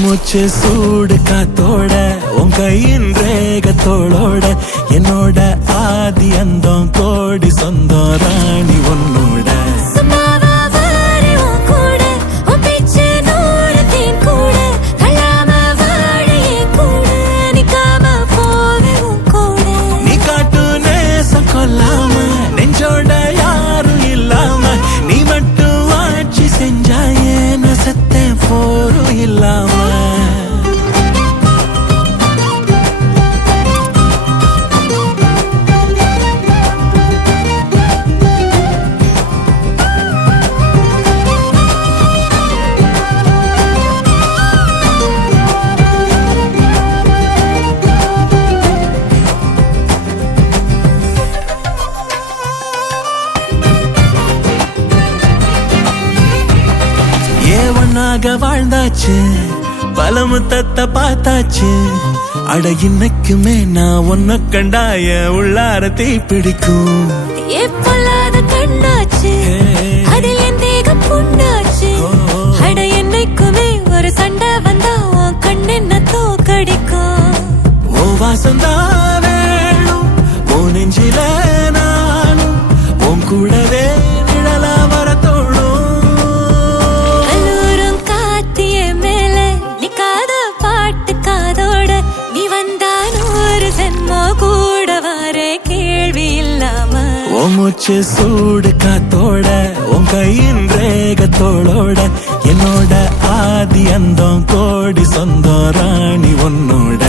மூச்சு சூடு காத்தோட உன் கையின் ரேகத்தோளோட என்னோட ஆதி அந்தம் கோடி சொந்தம் ராணி உன்னோட நீ காட்டு நேசம் கொல்லாம நெஞ்சோட யாரும் இல்லாம நீ மட்டும் ஆட்சி செஞ்சாயே நசத்தேன் போரும் இல்லாம ஒன்னாக வாழ்ந்தாச்சு பல முத்தத்தை பார்த்தாச்சு அட இன்னைக்குமே நான் ஒன்ன கண்டாய உள்ளார தீ பிடிக்கும் கண்ணாச்சு அதில் என் தேகம் புண்ணாச்சு அட என்னைக்குமே ஒரு சண்டை வந்தா உன் கண் என்ன தோக்கடிக்கும் ஓ வாசந்தான் வேணும் ஓ நெஞ்சில நானும் உன் கூடவே நிழலா வர தோணும் மூச்சு சூடு காத்தோட உன் கையின் ரேகத்தோளோட என்னோட ஆதி அந்தம் கோடி சொந்தம் ராணி உன்னோட